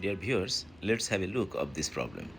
Dear viewers, let's have a look of this problem.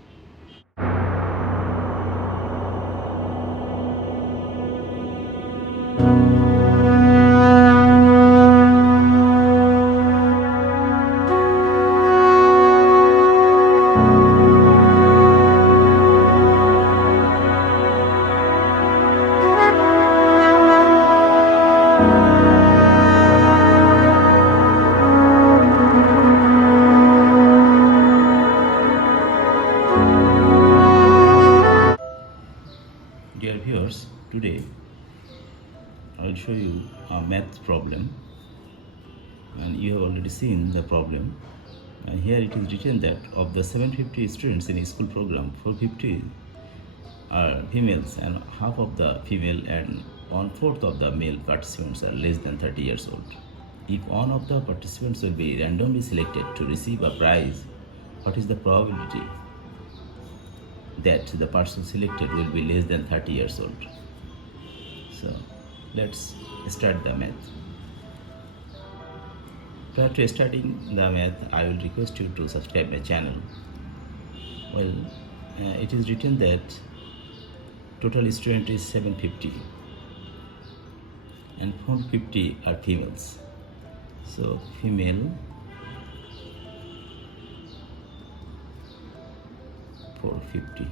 Dear viewers, today I will show you a math problem, and you have already seen the problem. And here it is written that of the 750 students in a school program, 450 are females and half of the female and one-fourth of the male participants are less than 30 years old. If one of the participants will be randomly selected to receive a prize, what is the probability that the person selected will be less than 30 years old? So let's start the math. Prior to starting the math, I will request you to subscribe my channel. Well, it is written that total student is 750 and 450 are females. So female 450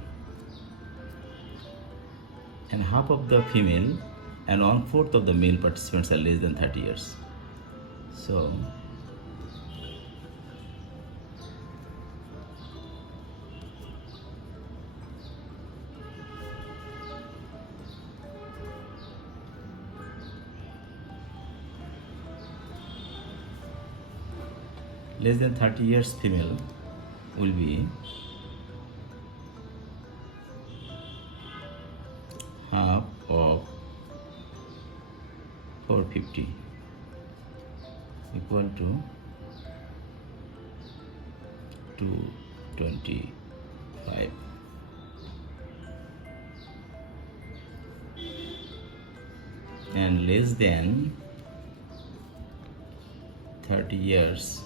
and half of the female and one-fourth of the male participants are less than 30 years. So less than 30 years female will be half of 450 equal to 225, and less than 30 years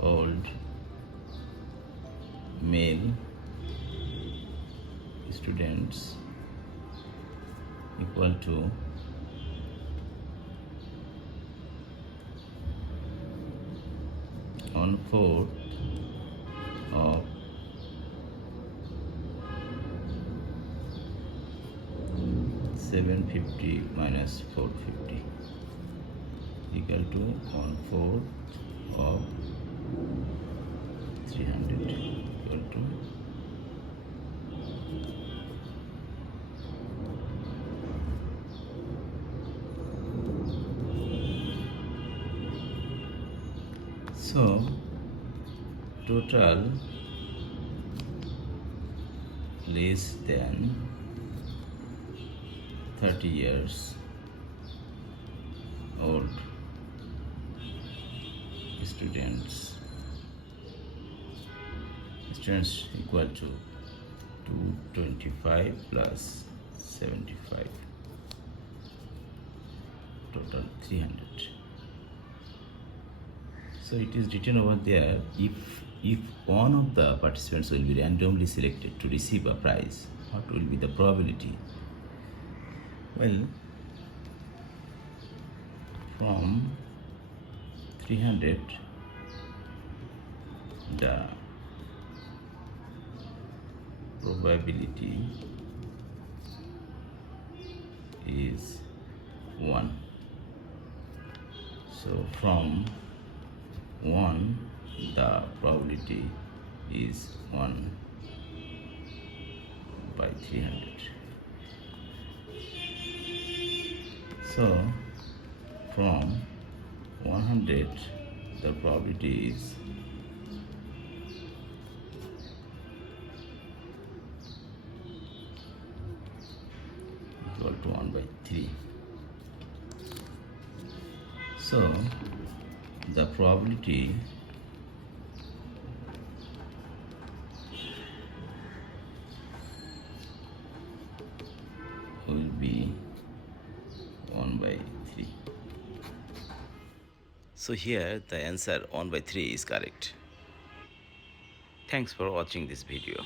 old male students equal to 1/4 of 750 minus 450 equal to 1/4 of 300 equal to so total less than 30 years old students equal to 225 plus 75, total 300. So it is written over there, if one of the participants will be randomly selected to receive a prize, what will be the probability? Well, from 300, the probability is 1. So from 1, the probability is 1 by 300. So from 100, the probability is equal to 1 by 3. So the probability will be 1 by 3. So here the answer 1 by 3 is correct. Thanks for watching this video.